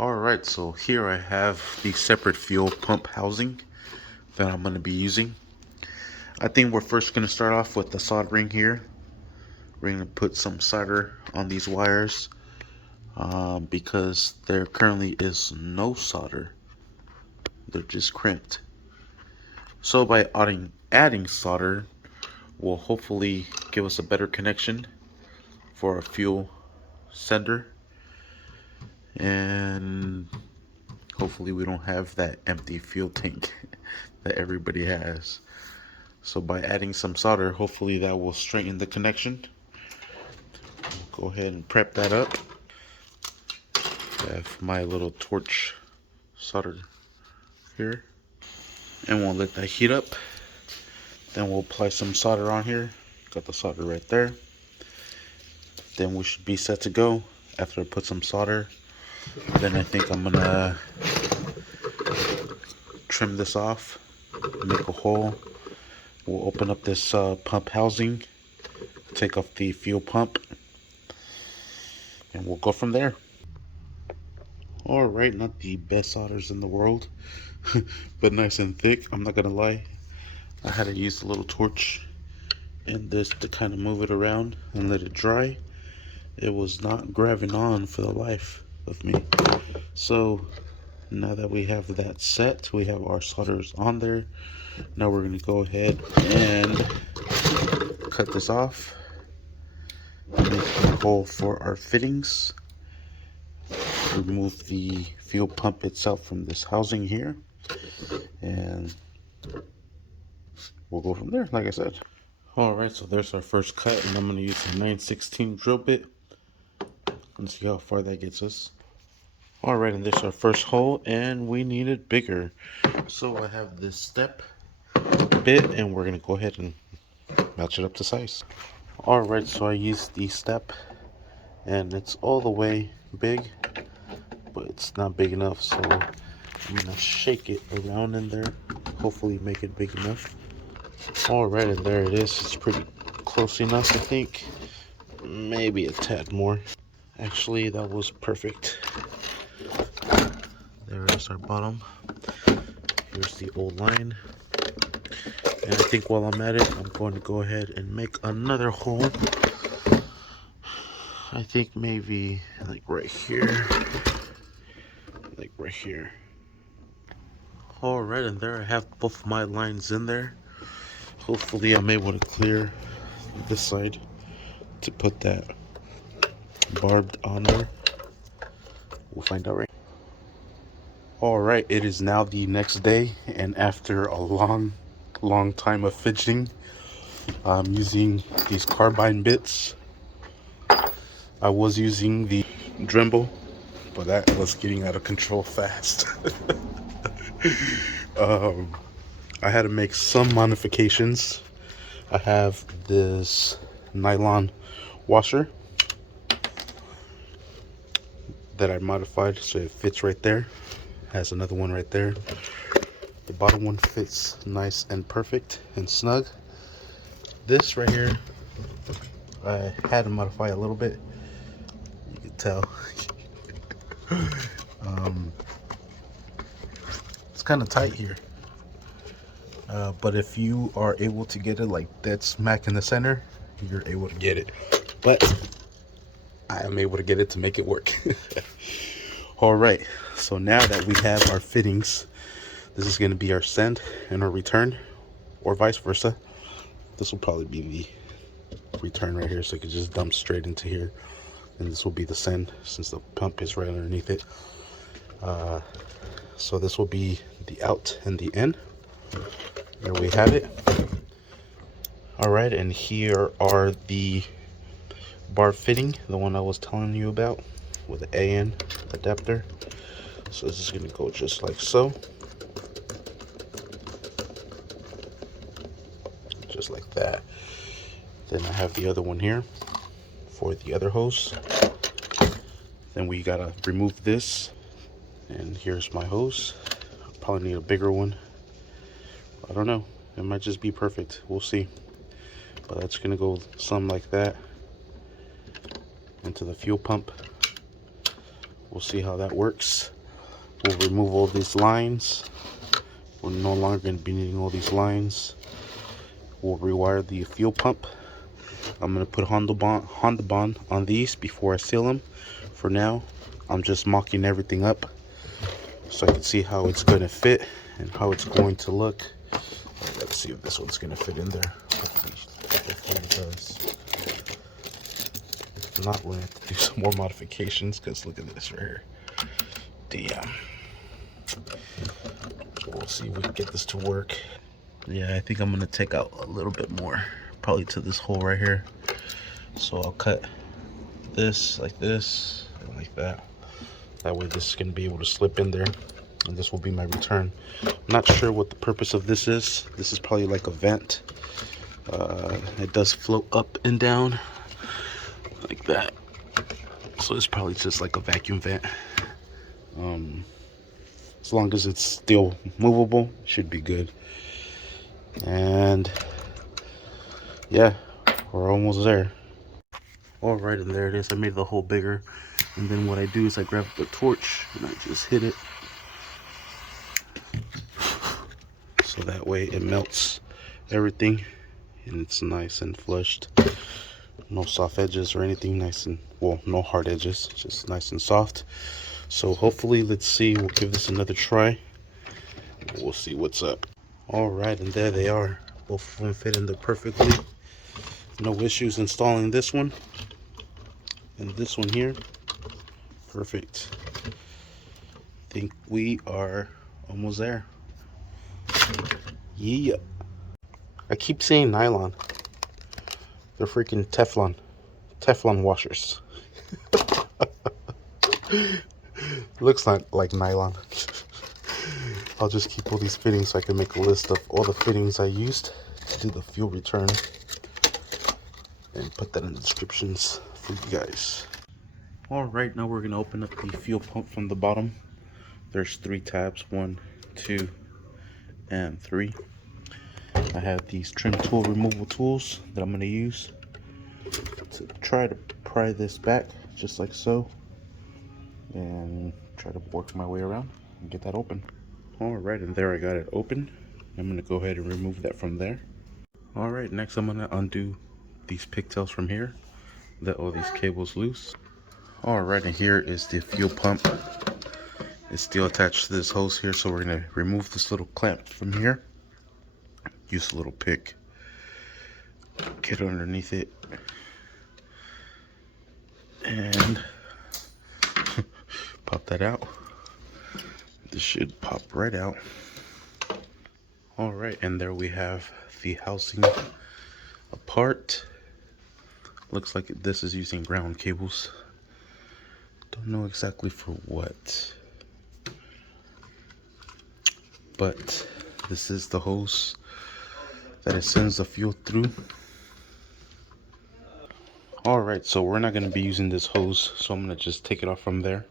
Alright, so here I have the separate fuel pump housing that I'm going to be using. I think we're first going to start off with the soldering here. We're going to put some solder on these wires because there currently is no solder. They're just crimped. So by adding solder will hopefully give us a better connection for our fuel sender, and hopefully we don't have that empty fuel tank that everybody has. So by adding some solder, hopefully that will straighten the connection. Go ahead and prep that up. I have my little torch solder here, and we'll let that heat up. Then we'll apply some solder on here. Got the solder right there. Then we should be set to go. After I put some solder, then I think I'm gonna trim this off, make a hole. We'll open up this pump housing, take off the fuel pump, and we'll go from there. Alright, not the best solders in the world, but nice and thick. I'm not gonna lie, I had to use a little torch and this to kind of move it around and let it dry. It was not grabbing on for the life of me. So now that we have that set, we have our solders on there. Now we're going to go ahead and cut this off, make a hole for our fittings, remove the fuel pump itself from this housing here, and we'll go from there, like I said. Alright, so there's our first cut, and I'm going to use a 9/16 drill bit and see how far that gets us. Alright, and this is our first hole, and we need it bigger. So I have this step bit, and we're going to go ahead and match it up to size. Alright, so I used the step, and it's all the way big, but it's not big enough, so I'm going to shake it around in there, hopefully make it big enough. Alright, and there it is. It's pretty close enough, I think. Maybe a tad more. Actually, that was perfect. There is our bottom. Here's the old line. And I think while I'm at it, I'm going to go ahead and make another hole. I think maybe like right here. Like right here. Alright, and there I have both my lines in there. Hopefully I'm able to clear this side to put that barbed on there. We'll find out right. Alright, it is now the next day, and after a long time of fidgeting, I'm using these carbine bits. I was using the Dremel, but that was getting out of control fast. I had to make some modifications. I have this nylon washer that I modified so it fits right there. Has another one right there. The bottom one fits nice and perfect and snug. This right here, I had to modify a little bit. You can tell. It's kind of tight here. But if you are able to get it like dead smack in the center, you're able to get it. But I am able to get it to make it work. Alright, so now that we have our fittings, this is going to be our send and our return, or vice versa. This will probably be the return right here, so it can just dump straight into here. And this will be the send, since the pump is right underneath it. So this will be the out and the in. There we have it. Alright, and here are the bar fitting, the one I was telling you about, with the AEM adapter. So this is going to go just like so. Just like that. Then I have the other one here for the other hose. Then we gotta remove this, and here's my hose. I'll probably need a bigger one. I don't know, it might just be perfect, we'll see. But that's gonna go some like that into the fuel pump. We'll see how that works. We'll remove all these lines. We're no longer going to be needing all these lines. We'll rewire the fuel pump. I'm going to put Honda Bond on these before I seal them. For now, I'm just mocking everything up so I can see how it's going to fit and how it's going to look. Let's see if this one's going to fit in there. Hopefully it does. If not, we're going to have to do some more modifications because look at this right here. Damn. We'll see if we can get this to work. Yeah, I think I'm going to take out a little bit more, probably to this hole right here. So I'll cut this like this and like that. That way this is going to be able to slip in there, and this will be my return. I'm not sure what the purpose of this is. This is probably like a vent. It does float up and down like that. So it's probably just like a vacuum vent. As long as it's still movable, should be good. And yeah, we're almost there. All right, and there it is. I made the hole bigger, and then what I do is I grab the torch and I just hit it, so that way it melts everything and it's nice and flushed. No soft edges or anything. Nice and, well, no hard edges, just nice and soft. So hopefully, let's see, we'll give this another try. We'll see what's up. All right, and there they are. Both of them fit in there perfectly. No issues installing this one and this one here. Perfect. I think we are almost there. Yeah. I keep saying nylon. They're freaking Teflon. Teflon washers. Looks like nylon. I'll just keep all these fittings so I can make a list of all the fittings I used to do the fuel return and put that in the descriptions for you guys. All right, now we're gonna open up the fuel pump from the bottom. There's 3 tabs, 1, 2, and 3. I have these trim tool removal tools that I'm gonna use to try to pry this back just like so, and try to work my way around and get that open. All right, and there I got it open. I'm gonna go ahead and remove that from there. All right, next I'm gonna undo these pigtails from here, let all these cables loose. All right, and here is the fuel pump. It's still attached to this hose here, so we're gonna remove this little clamp from here. Use a little pick, get underneath it, and pop that out. This should pop right out. All right, and there we have the housing apart. Looks like this is using ground cables. Don't know exactly for what, but this is the hose that it sends the fuel through. All right, so we're not going to be using this hose, so I'm going to just take it off from there.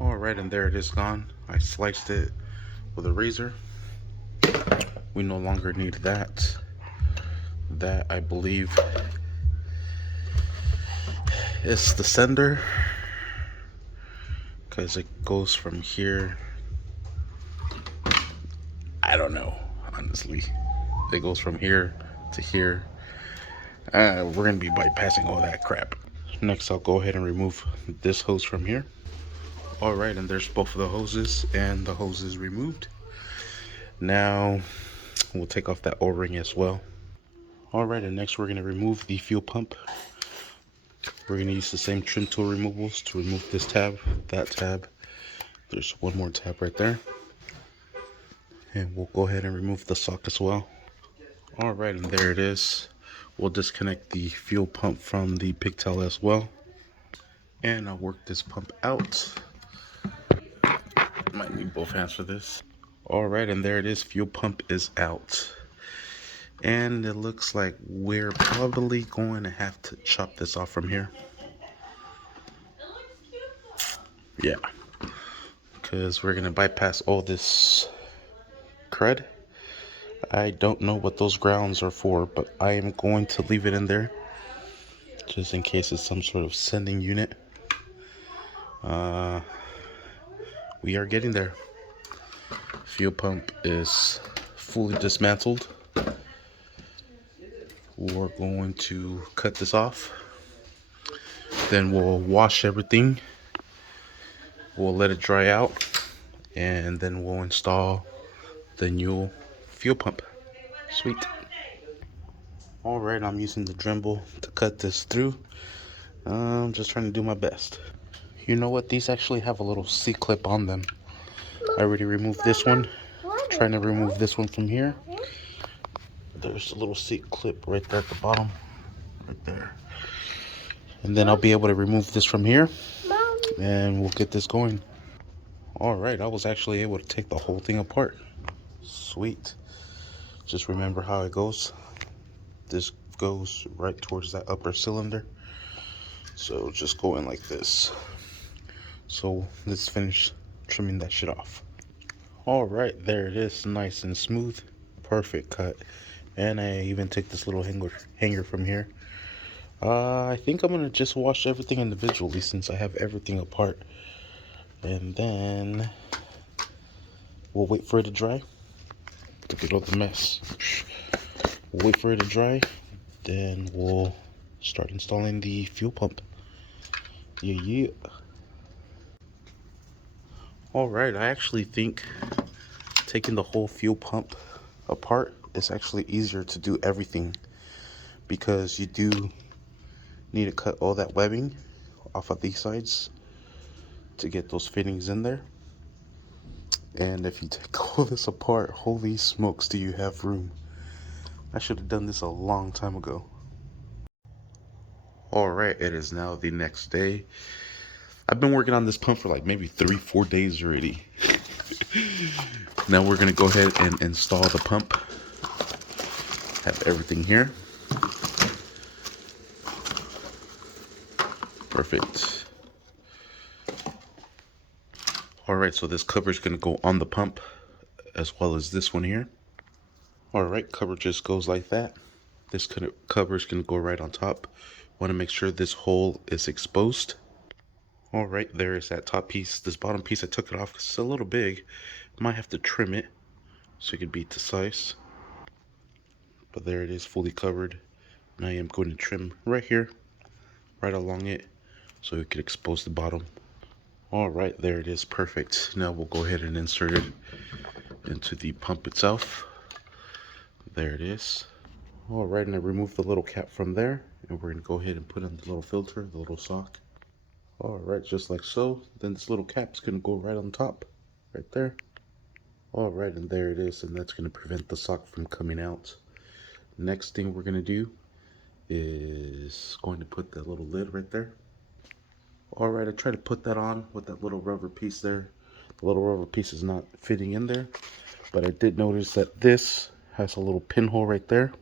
All right, and there it is gone. I sliced it with a razor. We no longer need that. That, I believe, is the sender, because it goes from here. I don't know, honestly. It goes from here to here. We're going to be bypassing all that crap. Next, I'll go ahead and remove this hose from here. All right, and there's both of the hoses, and the hose is removed. Now, we'll take off that O-ring as well. All right, and next we're going to remove the fuel pump. We're going to use the same trim tool removals to remove this tab, that tab. There's one more tab right there. And we'll go ahead and remove the sock as well. All right, and there it is. We'll disconnect the fuel pump from the pigtail as well. And I'll work this pump out. Might need both hands for this. All right, and there it is. Fuel pump is out. And it looks like we're probably going to have to chop this off from here. Yeah, because we're going to bypass all this crud. I don't know what those grounds are for, but I am going to leave it in there just in case it's some sort of sending unit. Uh, we are getting there. Fuel pump is fully dismantled. We're going to cut this off. Then we'll wash everything. We'll let it dry out. And then we'll install the new fuel pump. Sweet. Alright, I'm using the Dremel to cut this through. I'm just trying to do my best. You know what? These actually have a little C-clip on them. I already removed this one. Trying to remove this one from here. There's a little C-clip right there at the bottom. Right there. And then I'll be able to remove this from here. And we'll get this going. Alright, I was actually able to take the whole thing apart. Sweet. Just remember how it goes. This goes right towards that upper cylinder. So just go in like this. So let's finish trimming that shit off. Alright, there it is, nice and smooth. Perfect cut. And I even took this little hanger from here. I think I'm gonna just wash everything individually since I have everything apart. And then we'll wait for it to dry. Look at all the mess. We'll wait for it to dry. Then we'll start installing the fuel pump. Yeah. Alright, I actually think taking the whole fuel pump apart is actually easier to do everything, because you do need to cut all that webbing off of these sides to get those fittings in there. And if you take all this apart, holy smokes, do you have room. I should have done this a long time ago. Alright, it is now the next day. I've been working on this pump for like maybe 3-4 days already. Now we're gonna go ahead and install the pump. Have everything here. Perfect. Alright, so this cover is gonna go on the pump as well as this one here. Alright, cover just goes like that. This cover is gonna go right on top. Want to make sure this hole is exposed. Alright, there is that top piece. This bottom piece, I took it off because it's a little big. Might have to trim it so it could be to size. But there it is, fully covered. And I am going to trim right here, right along it, so we can expose the bottom. Alright, there it is, perfect. Now we'll go ahead and insert it into the pump itself. There it is. Alright, and I removed the little cap from there, and we're going to go ahead and put in the little filter, the little sock. Alright, just like so. Then this little cap's going to go right on top, right there. Alright, and there it is, and that's going to prevent the sock from coming out. Next thing we're going to do is going to put that little lid right there. Alright, I tried to put that on with that little rubber piece there. The little rubber piece is not fitting in there, but I did notice that this has a little pinhole right there,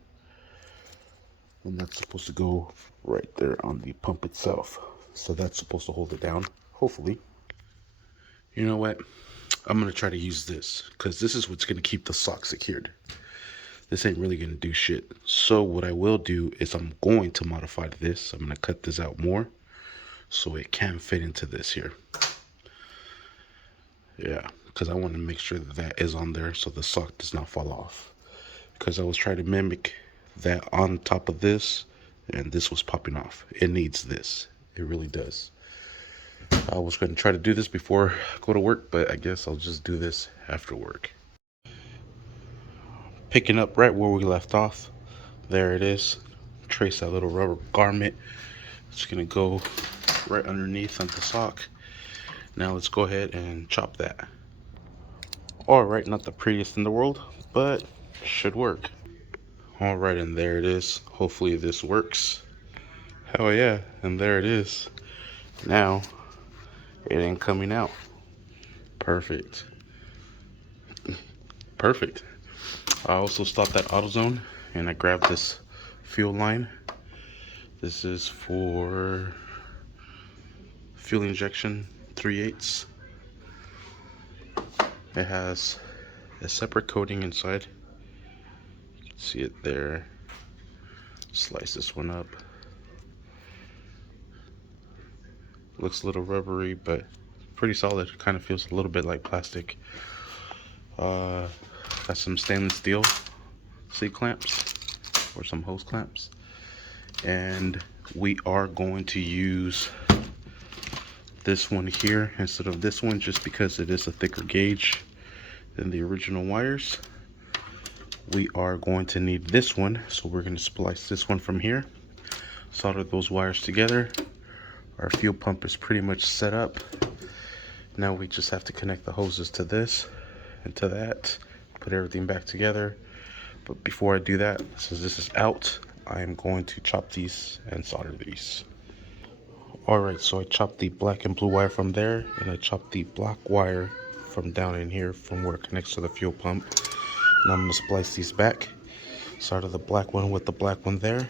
and that's supposed to go right there on the pump itself. So that's supposed to hold it down, hopefully. You know what? I'm going to try to use this, because this is what's going to keep the sock secured. This ain't really going to do shit. So what I will do is I'm going to modify this. I'm going to cut this out more so it can fit into this here. Yeah, because I want to make sure that that is on there so the sock does not fall off. Because I was trying to mimic that on top of this, and this was popping off. It needs this. It really does. I was going to try to do this before I go to work, but I guess I'll just do this after work. Picking up right where we left off. There it is. Trace that little rubber garment. It's going to go right underneath on the sock. Now let's go ahead and chop that. Alright, not the prettiest in the world, but should work. Alright, and there it is. Hopefully this works. Hell yeah, and there it is. Now it ain't coming out. Perfect. Perfect. I also stopped that AutoZone and I grabbed this fuel line. This is for fuel injection 3/8. It has a separate coating inside. You can see it there. Slice this one up. Looks a little rubbery, but pretty solid. Kind of feels a little bit like plastic. Got some stainless steel C-clamps or some hose clamps, and we are going to use this one here instead of this one, just because it is a thicker gauge than the original wires. We are going to need this one, so we're going to splice this one from here, solder those wires together. Our fuel pump is pretty much set up. Now we just have to connect the hoses to this and to that, put everything back together. But before I do that, since this is out, I am going to chop these and solder these. Alright, so I chopped the black and blue wire from there, and I chopped the black wire from down in here from where it connects to the fuel pump. Now I'm going to splice these back. Solder the black one with the black one there,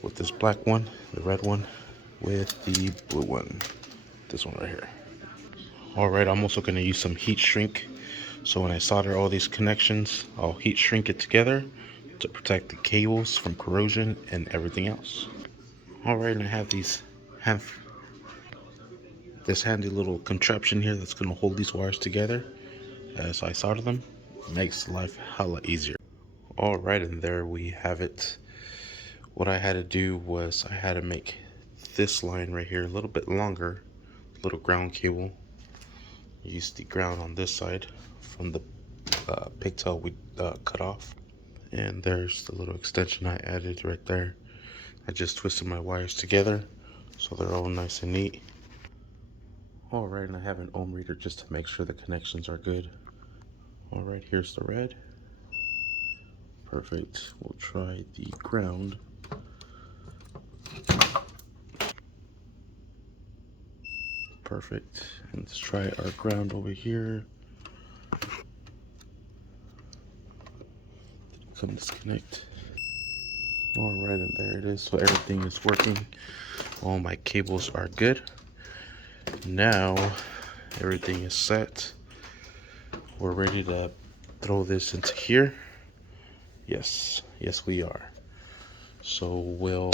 with this black one, the red one, with the blue one, this one right here. Alright, I'm also going to use some heat shrink. So when I solder all these connections, I'll heat shrink it together to protect the cables from corrosion and everything else. Alright, and I have this handy little contraption here that's going to hold these wires together as I solder them. It makes life hella easier. Alright, and there we have it. What I had to do was I had to make this line right here a little bit longer, little ground cable. Use the ground on this side from the pigtail we cut off. And there's the little extension I added right there. I just twisted my wires together so they're all nice and neat. Alright, and I have an ohm reader just to make sure the connections are good. Alright, here's the red. Perfect. We'll try the ground. Perfect. And let's try our ground over here. Come disconnect. Alright, and there it is. So everything is working. All my cables are good. Now everything is set. We're ready to throw this into here. Yes we are. So we'll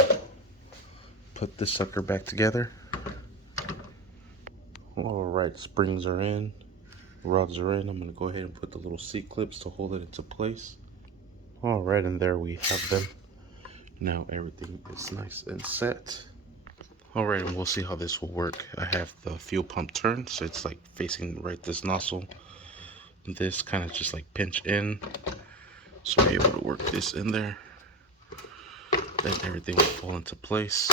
put this sucker back together. Alright, springs are in, rods are in. I'm going to go ahead and put the little C-clips to hold it into place. Alright, and there we have them. Now everything is nice and set. Alright, and we'll see how this will work. I have the fuel pump turned, so it's like facing right this nozzle. This kind of just like pinch in, so we're able to work this in there. Then everything will fall into place.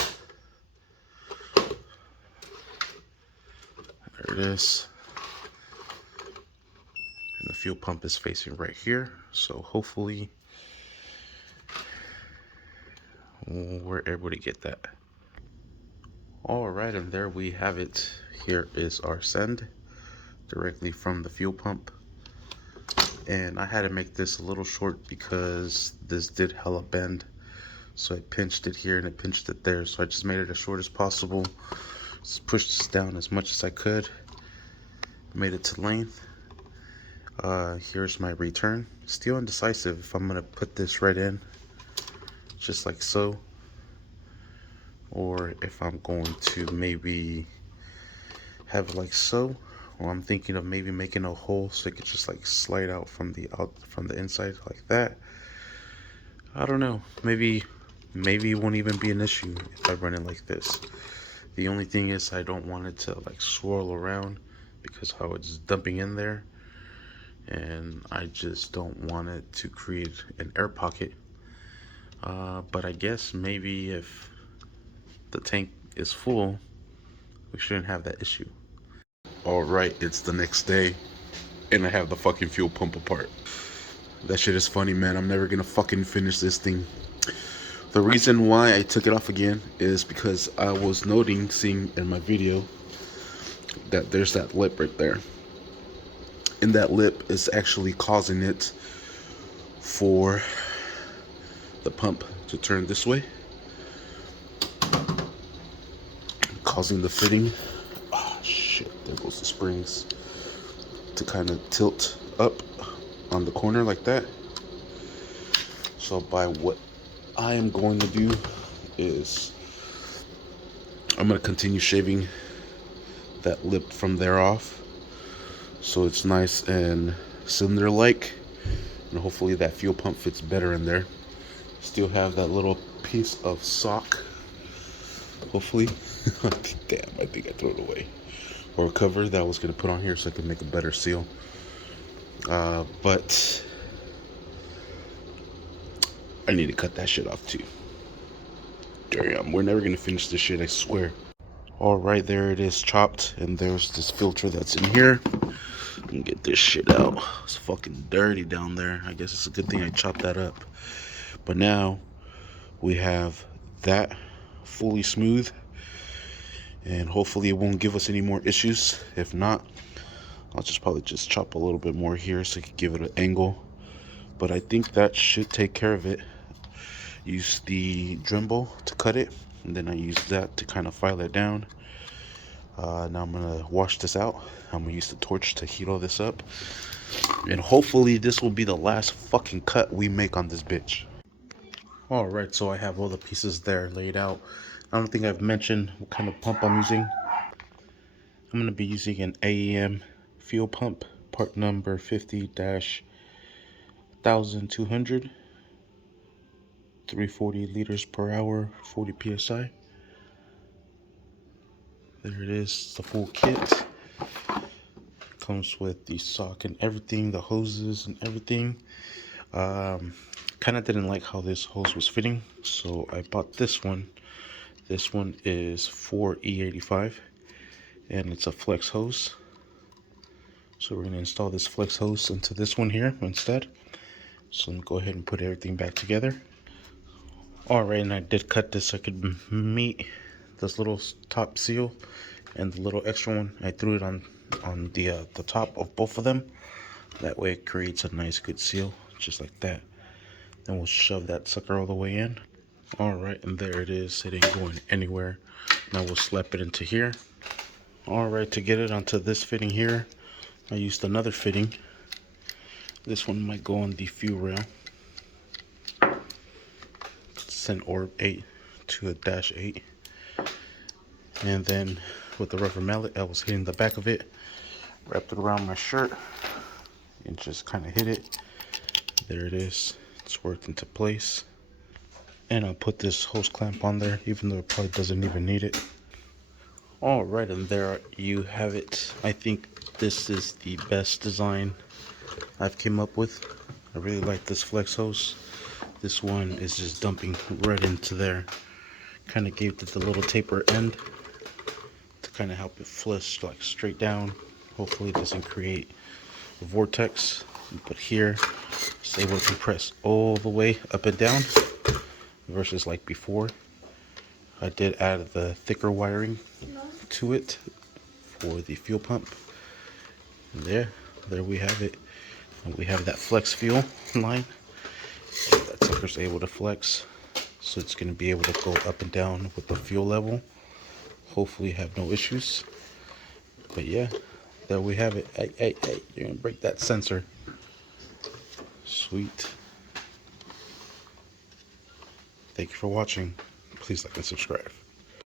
There it is. And the fuel pump is facing right here, so hopefully we're able to get that. Alright, and there we have it. Here is our send directly from the fuel pump. And I had to make this a little short because this did hella bend. So I pinched it here and I pinched it there. So I just made it as short as possible. Just pushed this down as much as I could. Made it to length. Here's my return. Still indecisive if I'm going to put this right in, just like so, or if I'm going to maybe have it like so. Or I'm thinking of maybe making a hole so it could just like slide out from the inside like that. I don't know. Maybe it won't even be an issue if I run it like this. The only thing is I don't want it to like swirl around because how it's dumping in there, and I just don't want it to create an air pocket. But I guess maybe if the tank is full, we shouldn't have that issue. Alright, it's the next day, and I have the fucking fuel pump apart. That shit is funny, man. I'm never gonna fucking finish this thing. The reason why I took it off again is because I was seeing in my video that there's that lip right there. And that lip is actually causing it for the pump to turn this way, causing the fitting, there goes the springs, to kind of tilt up on the corner like that. So by what I am going to do is I'm gonna continue shaving that lip from there off, so it's nice and cylinder like, and hopefully that fuel pump fits better in there. Still have that little piece of sock, hopefully. Damn, I think I threw it away. Or a cover that I was gonna put on here so I could make a better seal. But I need to cut that shit off too. Damn, we're never gonna finish this shit, I swear. Alright, there it is, chopped, and there's this filter that's in here. Let me get this shit out. It's fucking dirty down there. I guess it's a good thing I chopped that up. But now we have that fully smooth, and hopefully it won't give us any more issues. If not, I'll probably just chop a little bit more here so I can give it an angle. But I think that should take care of it. Use the Dremel to cut it, and then I use that to kind of file it down. Now I'm gonna wash this out. I'm gonna use the torch to heat all this up, and hopefully this will be the last fucking cut we make on this bitch. Alright, so I have all the pieces there laid out. I don't think I've mentioned what kind of pump I'm using. I'm gonna be using an AEM fuel pump, part number 50-1200, 340 liters per hour, 40 psi. There it is, the full kit. Comes with the sock and everything, the hoses and everything. Kind of didn't like how this hose was fitting, so I bought this one. This one is 4E85, and it's a flex hose. So we're gonna install this flex hose into this one here instead. So I'm gonna go ahead and put everything back together. Alright, and I did cut this so I could meet this little top seal and the little extra one. I threw it on the top of both of them. That way it creates a nice good seal, just like that. Then we'll shove that sucker all the way in. Alright, and there it is. It ain't going anywhere. Now we'll slap it into here. Alright, to get it onto this fitting here, I used another fitting. This one might go on the fuel rail. It's an orb 8 to a -8. And then with the rubber mallet, I was hitting the back of it, wrapped it around my shirt, and just kind of hit it. There it is. It's worked into place. And I'll put this hose clamp on there, even though it probably doesn't even need it. Alright, and there you have it. I think this is the best design I've came up with. I really like this flex hose. This one is just dumping right into there. Kind of gave it the little taper end to kind of help it flush like straight down. Hopefully it doesn't create a vortex. But here it's able to compress all the way up and down versus like before. I did add the thicker wiring to it for the fuel pump. And there we have it. And we have that flex fuel line. That sucker's able to flex, so it's going to be able to go up and down with the fuel level. Hopefully have no issues. But yeah, there we have it. Hey, you're going to break that sensor. Sweet. Thank you for watching. Please like and subscribe.